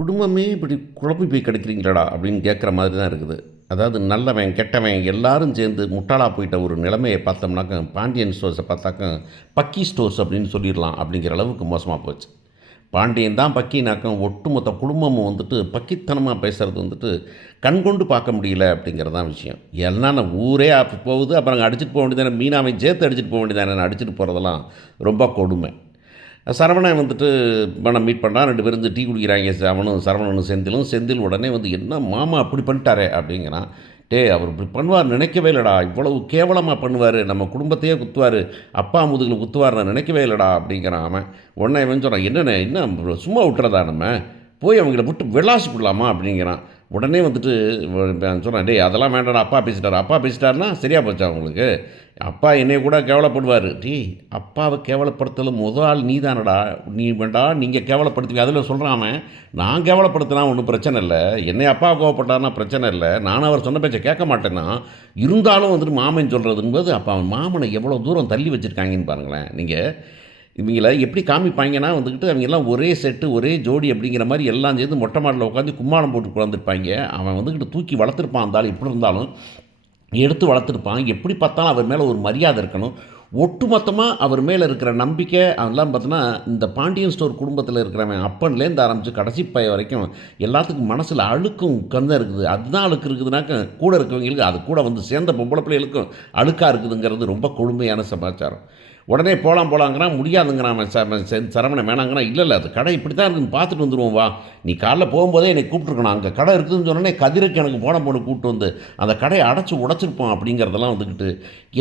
குடும்பமே இப்படி குழப்பி போய் கிடக்கிறீங்களடா அப்படின்னு கேட்குற மாதிரி தான் இருக்குது. அதாவது நல்லவன், கெட்டவன் எல்லாரும் சேர்ந்து முட்டாளா போயிட்ட ஒரு நிலைமைய பார்த்தோம்னாக்க, பாண்டியன் ஸ்டோர்ஸ பார்த்தாக்க, பக்கி ஸ்டோர்ஸ் அப்படின்னு சொல்லிடலாம் அப்படிங்கிற அளவுக்கு மோசமா போச்சு. பாண்டியன் தான் பக்கினாக்க, ஒட்டுமொத்த குடும்பமும் வந்துட்டு பக்கித்தனமா பேசுறது வந்துட்டு கண்கொண்டு பார்க்க முடியல அப்படிங்கிறது தான் விஷயம். என்னன்னா ஊரே போகுது, அப்புறம் அங்கே அடிச்சிட்டு போக வேண்டியதானே, மீனாவையும் சேர்த்து அடிச்சிட்டு போக வேண்டியதானே, அடிச்சிட்டு போகிறதெல்லாம் ரொம்ப கொடுமை. சரவணன் வந்துட்டு நம்ம மீட் பண்ணுறான், 2 பேரும் வந்து டீ குடிக்கிறாங்க. அவனும் சரவணனும் செந்திலும். செந்தில் உடனே வந்து என்ன மாமா அப்படி பண்ணிட்டாரே அப்படிங்கிறான். டேய் அவர் இப்படி பண்ணுவார் நினைக்கவே இல்லைடா, இவ்வளவு கேவலமாக பண்ணுவார், நம்ம குடும்பத்தையே குத்துவார், அப்பா முதுகில் குத்துவார் நான் நினைக்கவே இல்லைடா அப்படிங்கிறான் அவன். உடனே இவன் சொல்கிறான், என்னென்ன என்ன சும்மா விட்டுறதா, நம்ம போய் அவங்கள விட்டு விளாசி விடலாமா அப்படிங்கிறான். உடனே வந்துட்டு சொல்கிறேன், டேய் அதெல்லாம் வேண்டாடா, அப்பா பேசிட்டார், அப்பா பேசிட்டாருன்னா சரியாக போச்சா உங்களுக்கு, அப்பா என்னைய கூட கேவலப்படுவார். டேய் அப்பாவை கேவலப்படுத்தலும் முதல் ஆள் நீ தானடா, நீ வேண்டாம் நீங்கள் கேவலப்படுத்துவீங்க. அதில் சொல்கிறான் அவன், நான் கேவலப்படுத்தினா ஒன்றும் பிரச்சனை இல்லை, என்னை அப்பா கோவப்பட்டார்னா பிரச்சனை இல்லை, நானும் அவர் சொன்ன பேச்சை கேட்க மாட்டேன்னா, இருந்தாலும் வந்துட்டு மாமன் சொல்கிறதுங்கும்போது அப்போ அவன் மாமனை எவ்வளோ தூரம் தள்ளி வச்சுருக்காங்கன்னு பாருங்களேன். நீங்கள் இவங்கள எப்படி காமிப்பாங்கன்னா வந்துக்கிட்டு அவங்கெல்லாம் ஒரே செட்டு ஒரே ஜோடி அப்படிங்கிற மாதிரி எல்லாம் சேர்ந்து மொட்டை மாடில் உட்காந்து கும்மாளம் போட்டு உட்காந்துருப்பாங்க. அவன் வந்துக்கிட்டு தூக்கி வளர்த்துருப்பான், இருந்தாலும் எப்படி இருந்தாலும் எடுத்து வளர்த்துருப்பான். எப்படி பார்த்தாலும் அவர் மேலே ஒரு மரியாதை இருக்கணும். ஒட்டுமொத்தமாக அவர் மேலே இருக்கிற நம்பிக்கை அதெல்லாம் பார்த்தோன்னா, இந்த பாண்டியன் ஸ்டோர் குடும்பத்தில் இருக்கிறவன் அப்பன்லேருந்து ஆரம்பித்து கடைசி பைய வரைக்கும் எல்லாத்துக்கும் மனசில் அழுக்கும் கந்தான் இருக்குது. அதுதான் அழுக்கு இருக்குதுனாக்க கூட இருக்கிறவங்களுக்கு, அது கூட வந்து சேர்ந்த பொம்பளை பிள்ளைகளுக்கும் அழுக்காக இருக்குதுங்கிறது ரொம்ப கொடுமையான சமாச்சாரம். உடனே போகலாங்கிறான், முடியாதுங்கிறான் அவன். சரவணன் வேணாங்கிறான். இல்லை அது கடை இப்படி தான் இருக்குதுன்னு பார்த்துட்டு வந்துடுவோம் வா, நீ காலைல போகும்போதே என்னை கூப்பிட்ருக்கணும், அங்கே கடை இருக்குதுன்னு சொன்னோன்னே கதிரைக்கு எனக்கு போன பொண்ணு கூப்பிட்டு வந்து அந்த கடையை அடைச்சி உடச்சிருப்போம் அப்படிங்கிறதெல்லாம் வந்துக்கிட்டு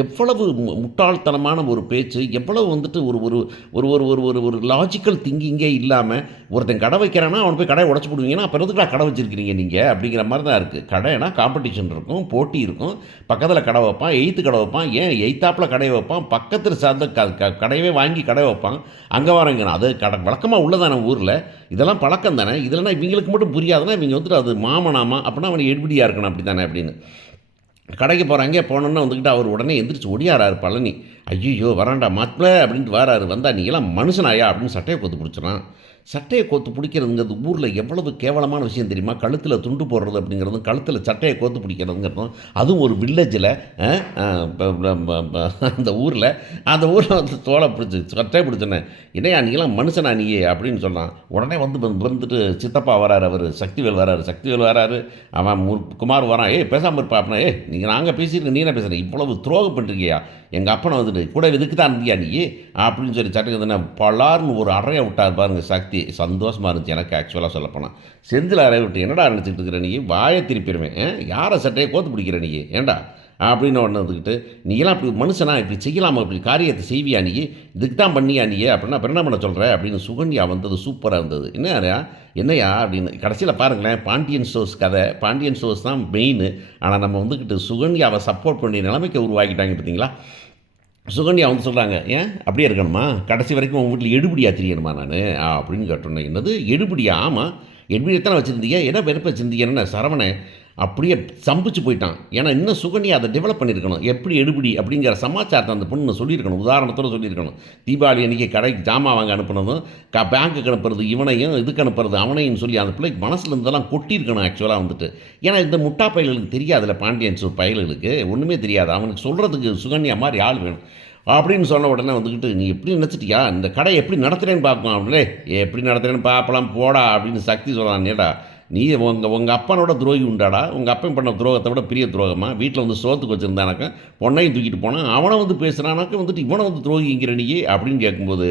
எவ்வளவு முட்டாள்தனமான ஒரு பேச்சு, எவ்வளவு வந்துட்டு ஒரு ஒரு ஒரு ஒரு ஒரு ஒரு ஒரு லாஜிக்கல் திங்கிங்கே இல்லாமல் ஒருத்தன் கடை வைக்கிறான்னா அவனை போய் கடையை உடச்சி போடுவீங்கன்னா அப்புறம் எதுக்குடா கடை வச்சுருக்கிறீங்க நீங்கள் அப்படிங்கிற மாதிரி தான் இருக்குது. கடைனா காம்படிஷன் இருக்கும், போட்டி இருக்கும், பக்கத்தில் கடை வைப்பான், எய்த்து கடை வைப்பான், ஏன் எய்த்தாப்பில் கடை வைப்பான், பக்கத்தில் சார்ந்த கடையவே வாங்கி கடை வைப்பான், அங்கே வரங்கண்ணா அது கடை வழக்கமாக உள்ளதானே ஊரில், இதெல்லாம் பழக்கம் தானே. இதெல்லாம் இவங்களுக்கு மட்டும் புரியாதுன்னா இவங்க வந்துட்டு அது மாமனாமா அப்படின்னா அவனை எடுபடியாக இருக்கணும் அப்படி தானே அப்படின்னு கடைக்கு போகிறாங்க. போனோன்னா வந்துக்கிட்டு அவர் உடனே எந்திரிச்சு ஒடியாராரு பழனி. ஐயோ வராண்டா மாப்பிள்ள அப்படின்ட்டு வாராரு. வந்தா நீங்களாம் மனுஷனாயா அப்படின்னு சட்டையை கொத்து பிடிச்சிடான். சட்டையை கோத்து பிடிக்கிறதுங்கிறது ஊரில் எவ்வளவு கேவலமான விஷயம் தெரியுமா. கழுத்தில் துண்டு போடுறது அப்படிங்கிறதும் கழுத்தில் சட்டையை கோத்து பிடிக்கிறதுங்கிறதும், அதுவும் ஒரு வில்லேஜில் அந்த ஊரில் வந்து தோலை பிடிச்சி சட்டையை பிடிச்சோன்னே, என்னையா நீங்களாம் மனுஷனா நீயே அப்படின்னு சொன்னான். உடனே வந்துட்டு சித்தப்பா வராரு, அவர் சக்திவேல் வராரு, அவன் குமார் வரான். பேசாமல் இருப்பா அப்படின்னா, நீங்கள் நாங்கள் பேசியிருக்கோம், நீ என்ன பேசுகிறேன், இவ்வளவு துரோகம் பண்ணுறீங்கயா, எங்கள் அப்பனை வந்துட்டு கூட இதுக்கு தான் இருந்தியா நீ அப்படின்னு சொல்லி சட்டைக்கு பலார்னு ஒரு அறையை விட்டார் பாருங்கள் சக்தி. சந்தோஷமாக இருந்துச்சு எனக்கு ஆக்சுவலாக சொல்லப்போனால். செந்தில் அறையை விட்டு என்னடா நினச்சிட்டு இருக்கிற நீ, வாயை திருப்பிடுவேன், யாரை சட்டையை கோத்து பிடிக்கிற நீ ஏண்டா அப்படின்னு ஒன்று வந்துக்கிட்டு, நீங்களாம் இப்படி மனுஷனா இப்படி செய்யலாமா, இப்படி காரியத்தை செய்வியா நீ, இதுக்கு தான் பண்ணியா நீ அப்படின்னா அப்புறம் என்ன பண்ண சொல்கிற அப்படின்னு சுகன்யா வந்தது சூப்பராக இருந்தது. என்னையா அப்படின்னு கடைசியில் பாருங்களேன், பாண்டியன் ஸ்டோர்ஸ் கதை, பாண்டியன் ஸ்டோர்ஸ் தான் மெயின். ஆனால் நம்ம வந்துக்கிட்டு சுகன்யாவை சப்போர்ட் பண்ணி நிலைமைக்கு உருவாக்கிட்டாங்க பார்த்தீங்களா. சுகன்யா வந்து சொல்கிறாங்க, ஏன் அப்படியே இருக்கணுமா, கடைசி வரைக்கும் உங்கள் வீட்டில் எடுபடியாக தெரியணுமா நான் அப்படின்னு கேட்டோன்னே, என்னது எடுபடியா, ஆமாம் எடுபடியத்தானே வச்சுருந்தீங்க, என்ன வெறுப்பை வச்சுருந்தீங்கன்னா சரவணன் அப்படியே சம்பிச்சு போயிட்டான். ஏன்னா இன்னும் சுகன்யா அதை டெவலப் பண்ணியிருக்கணும், எப்படி எடுபடி அப்படிங்கிற சமாச்சாரத்தை அந்த பொண்ணு சொல்லியிருக்கணும், உதாரணத்தோடு சொல்லியிருக்கணும். தீபாவளி அன்றைக்கி கடைக்கு ஜாமான் வாங்க அனுப்புனதும் பேங்க்குக்கு அனுப்புறது இவனையும், இதுக்கு அனுப்புறது அவனையும் சொல்லி அந்த பிள்ளைக்கு மனசில் இருந்தெல்லாம் கொட்டியிருக்கணும் ஆக்சுவலாக வந்துட்டு. ஏன்னா இந்த முட்டா பயல்களுக்கு தெரியாதுல்ல, பாண்டியன் பயல்களுக்கு ஒன்றுமே தெரியாது, அவனுக்கு சொல்கிறதுக்கு சுகன்யா மாதிரி ஆள் வேணும் அப்படின்னு சொன்ன உடனே வந்துக்கிட்டு, நீ எப்படி நினச்சிட்டியா, இந்த கடை எப்படி நடத்துகிறேன்னு பார்ப்போம் அப்படின்னே, எப்படி நடத்துகிறேன்னு பார்ப்பலாம் போடா அப்படின்னு சக்தி சொல்லலாம். ஏடா நீ உங்கள் அப்பனோட துரோகி உண்டாடா, உங்கள் அப்பன் பண்ண துரோகத்தை விட பெரிய துரோகமாக, வீட்டில் வந்து சோத்துக்கு வச்சுருந்தானாக்கா பொண்ணையும் தூக்கிட்டு போனான், அவனை வந்து பேசுகிறானாக்கா வந்துட்டு இவனை வந்து துரோகிங்கிற நீ அப்படின்னு கேட்கும்போது,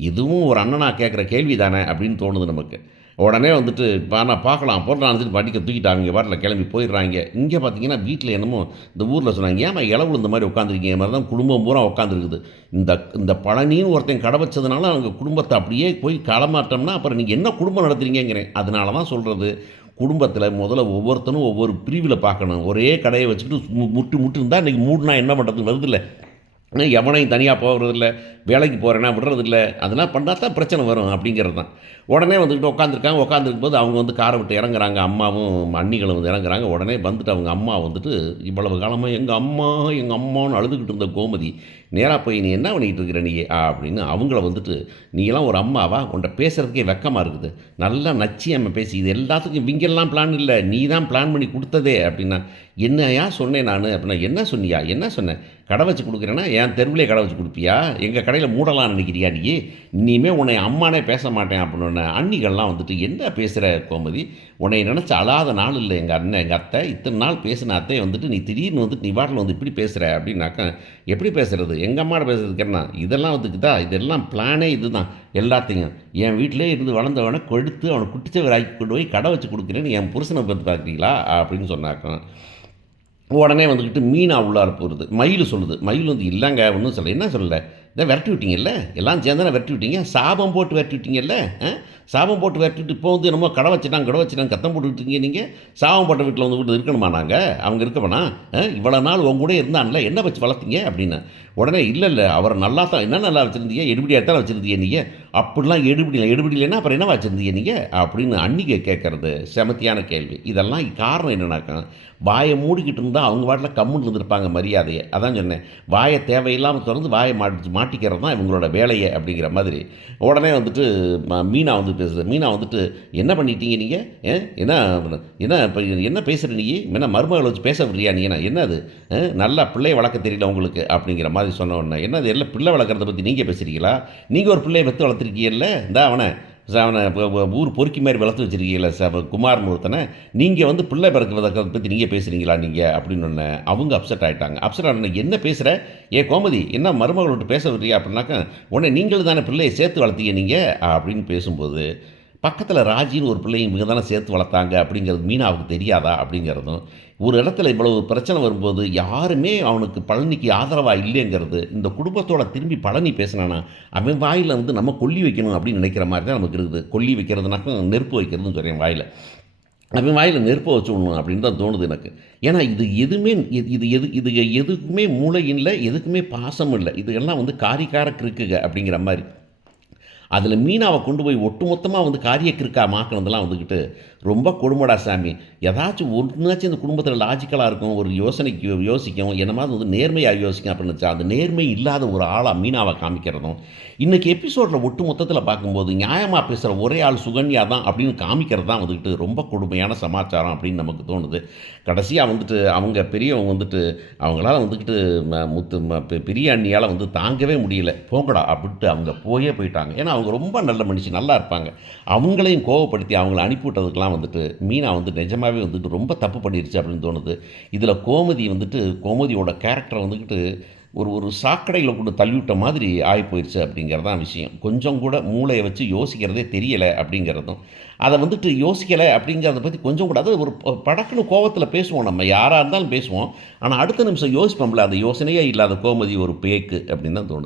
இதுவும் ஒரு அண்ணனாக கேட்குற கேள்வி தானே அப்படின்னு தோணுது நமக்கு. உடனே வந்துட்டு நான் பார்க்கலாம் போட்டு வந்துட்டு படிக்க தூக்கிட்டாங்க, வரல கிளம்பி போயிடுறாங்க. இங்கே பார்த்தீங்கன்னா வீட்டில் என்னமோ இந்த ஊரில் சொன்னாங்க, ஏன் இளவு இந்த மாதிரி உட்காந்துருக்கீங்க மாதிரி தான் குடும்பம் பூரா உட்காந்துருக்குது. இந்த பழனின்னு ஒருத்தன் கடை வச்சதுனால அவங்க குடும்பத்தை அப்படியே போய் களமாட்டோம்னா அப்புறம் நீங்கள் என்ன குடும்பம் நடத்துறீங்கிறேன். அதனால தான் சொல்கிறது, குடும்பத்தில் முதல்ல ஒவ்வொருத்தனும் ஒவ்வொரு பிரிவில் பார்க்கணும். ஒரே கடையை வச்சுக்கிட்டு முட்டு இருந்தால் இன்றைக்கி மூடுனா என்ன பண்ணுறது வருதில்லை, எவனையும் தனியாக போகிறதில்ல, வேலைக்கு போகிறேன்னா விடுறதில்ல, அதெல்லாம் பண்ணால் தான் பிரச்சனை வரும் அப்படிங்கிறது தான். உடனே வந்துக்கிட்டு உட்காந்துருக்கும் போது அவங்க வந்து காரை விட்டு இறங்குறாங்க, அம்மாவும் அண்ணிகளும் வந்து இறங்குறாங்க. உடனே வந்துட்டு அவங்க அம்மா வந்துட்டு, இவ்வளவு காலமாக எங்கள் அம்மான்னு அழுதுகிட்டு இருந்த கோமதி நேராக போய் நீ என்ன பண்ணிக்கிட்டு இருக்கிற நீ அப்படின்னு அவங்கள வந்துட்டு நீலாம் ஒரு அம்மாவா உன்ட்ட பேசுகிறதுக்கே வெக்கமாக இருக்குது நல்லா நச்சி அம்மா பேசி இது எல்லாத்துக்கும் இவங்கெல்லாம் பிளான் இல்லை நீ தான் பிளான் பண்ணி கொடுத்ததே அப்படின்னா என்னையா சொன்னேன் நான் அப்படின்னா என்ன சொன்னியா என்ன சொன்னேன் கடை வச்சு கொடுக்குறேன்னா என் தெருவிலே கடை வச்சு கொடுப்பியா எங்கள் கடையில் மூடலாம்னு நினைக்கிறியா நீ இனிமேல் உன்னை அம்மானே பேச மாட்டேன் அப்படின்னு அண்ணிகள்லாம் வந்துட்டு என்ன பேசுகிற கோமதி உன்னை நினச்சி அழாத நாள் இல்லை எங்கள் அண்ணன் எங்கள் அத்தை இத்தனை நாள் பேசின அத்தையை வந்துட்டு நீ திடீர்னு வந்துட்டு நீ பாட்டில் வந்து இப்படி பேசுகிற அப்படின்னாக்கா எப்படி பேசுகிறது எங்கள் அம்மாட்ட பேசுறதுக்கு என்ன இதெல்லாம் வந்துக்குதா இதெல்லாம் பிளானே இது தான் எல்லாத்தையும் என் வீட்டிலே இருந்து வளர்ந்தவனை கொழுத்து அவனை குட்டிச்சவராக்கி கொண்டு போய் கடை வச்சு கொடுக்குறேன்னு என் புருஷனை பார்த்து பார்க்குறீங்களா அப்படின்னு சொன்னாக்கா உடனே வந்துக்கிட்டு மீனா உள்ளார போகிறது மயில் சொல்லுது மயில் வந்து இல்லைங்க ஒன்றும் சொல்ல என்ன சொல்லலை இதை விரட்டி விட்டீங்கல்ல எல்லாம் சேர்ந்தானே விரட்டி விட்டீங்க சாபம் போட்டு விரட்டி விட்டீங்கல்ல சாபம் போட்டு விரட்டிட்டு இப்போ வந்து என்னமோ கடை வச்சுட்டாங்க கத்தம் போட்டுக்கிட்டீங்க நீங்கள் சாபம் போட்ட வீட்டில் வந்து வீட்டு இருக்கணுமா நாங்கள் அவங்க இருக்க வேணாம் இவ்வளோ நாள் உங்க கூட இருந்தான்ல என்ன வச்சு வளர்த்தீங்க அப்படின்னு உடனே இல்லை அவர் நல்லா தான் என்ன நல்லா வச்சுருந்தீங்க எடுபடியாக தான் வச்சுருந்தீங்க நீங்கள் அப்படிலாம் எடுபடியில்லைன்னா அப்புறம் என்ன வச்சுருந்தீங்க நீங்கள் அப்படின்னு அன்னிக்கை கேட்குறது செமத்தியான கேள்வி இதெல்லாம் காரணம் என்னன்னாக்கா வாயை மூடிக்கிட்டு இருந்தால் அவங்க வாட்டில் கம்முன்னு இருந்திருப்பாங்க மரியாதையை அதான் சொன்னேன் வாயை தேவையில்லாமல் திறந்து வாயை மாட்டிக்கிறது தான் இவங்களோட வேலையை அப்படிங்கிற மாதிரி உடனே வந்துட்டு மீனா வந்து பேசுகிறது மீனா வந்துட்டு என்ன பண்ணிட்டீங்க நீங்கள் என்ன என்ன இப்போ என்ன பேசுகிற நீ என்ன மருமகளை வச்சு பேச விடுறியா நீ என்ன அது நல்லா பிள்ளையை வளர்க்க தெரியல உங்களுக்கு அப்படிங்கிற மாதிரி சொன்ன உடனே என்ன அது எல்லாம் பிள்ளை வளர்க்குறத பற்றி நீங்கள் பேசுகிறீங்களா நீங்கள் ஒரு பிள்ளையை வெத்து வளர்த்துருக்கீங்கல்ல அவனை ஊர் பொறுக்கி மாதிரி வளர்த்து வச்சுருக்கீங்களா குமார்னு ஒருத்தனை நீங்கள் வந்து பிள்ளை பிறக்கிறத பற்றி நீங்கள் பேசுகிறீங்களா நீங்கள் அப்படின்னு ஒன்று அவங்க அப்செட் ஆகிட்டாங்க அப்செட் ஆன என்ன பேசுகிற கோமதி என்ன மருமகள் விட்டு பேச விட்றியா அப்படின்னாக்கா உடனே நீங்களும் தானே பிள்ளையை சேர்த்து வளர்த்தீங்க நீங்கள் அப்படின்னு பேசும்போது பக்கத்தில் ராஜின்னு ஒரு பிள்ளையும் இவங்க தானே சேர்த்து வளர்த்தாங்க அப்படிங்கிறது மீனாவுக்கு தெரியாதா அப்படிங்கிறதும் ஒரு இடத்துல இவ்வளவு பிரச்சனை வரும்போது யாருமே அவனுக்கு பழனிக்கு ஆதரவாக இல்லைங்கிறது இந்த குடும்பத்தோட திரும்பி பழனி பேசினானா அவன் வாயில் வந்து நம்ம கொல்லி வைக்கணும் அப்படின்னு நினைக்கிற மாதிரி தான் நமக்கு இருக்குது கொல்லி வைக்கிறதுனாக்கும் நெருப்பு வைக்கிறதுன்னு சொல்கிறேன் வாயில் அவன் வாயில் நெருப்பை வச்சுடணும் அப்படின்னு தான் தோணுது எனக்கு ஏன்னா இது எதுவுமே இது எதுக்குமே மூளை இல்லை எதுக்குமே பாசம் இல்லை இதுக்கெல்லாம் வந்து காரிக்கார கிறுக்குக அப்படிங்கிற மாதிரி அதில் மீனாவை கொண்டு போய் ஒட்டுமொத்தமாக வந்து காரியக்கிருக்கா மாக்கினதெல்லாம் வந்துக்கிட்டு ரொம்ப கொடுமடா சாமி ஏதாச்சும் ஒன்றாச்சும் இந்த குடும்பத்தில் லாஜிக்கலாக இருக்கும் ஒரு யோசிக்கும் என்னமாதிரி வந்து நேர்மையாக யோசிக்கும் அப்படின்னு வச்சா அந்த நேர்மை இல்லாத ஒரு ஆளாக மீனாவை காமிக்கிறதும் இன்றைக்கி எபிசோடில் ஒட்டு மொத்தத்தில் பார்க்கும்போது நியாயமாக பேசுகிற ஒரே ஆள் சுகன்யா தான் அப்படின்னு காமிக்கிறது தான் வந்துக்கிட்டு ரொம்ப கொடுமையான சமாச்சாரம் அப்படின்னு நமக்கு தோணுது கடைசியாக வந்துட்டு அவங்க பெரியவங்க வந்துட்டு அவங்களால வந்துக்கிட்டு பெரிய அண்ணியால் வந்து தாங்கவே முடியல போங்கடா அப்படின்ட்டு அவங்க போயிட்டாங்க ஏன்னா அவங்க ரொம்ப நல்ல மனுஷன் நல்லா இருப்பாங்க அவங்களையும் கோவப்படுத்தி அவங்கள அனுப்பிவிட்டதுக்கெலாம் வந்துட்டு மீனா வந்து நிஜமாகவே வந்துட்டு ரொம்ப தப்பு பண்ணிருச்சு அப்படின்னு தோணுது இதில் கோமதியோட கேரக்டரை வந்துக்கிட்டு ஒரு சாக்கடையில் கொண்டு தள்ளிவிட்ட மாதிரி ஆகி போயிடுச்சு அப்படிங்கிறதான் விஷயம் கொஞ்சம் கூட மூளையை வச்சு யோசிக்கிறதே தெரியலை அப்படிங்கிறதும் அதை வந்துட்டு யோசிக்கலை அப்படிங்கிறத பற்றி கொஞ்சம் கூட அது ஒரு படக்குன்னு கோவத்தில் பேசுவோம் நம்ம யாராக இருந்தாலும் பேசுவோம் ஆனால் அடுத்த நிமிஷம் யோசிப்போம்ல அந்த யோசனையே இல்லாத கோமதி ஒரு பேக்கு அப்படின்னு தான் தோணுது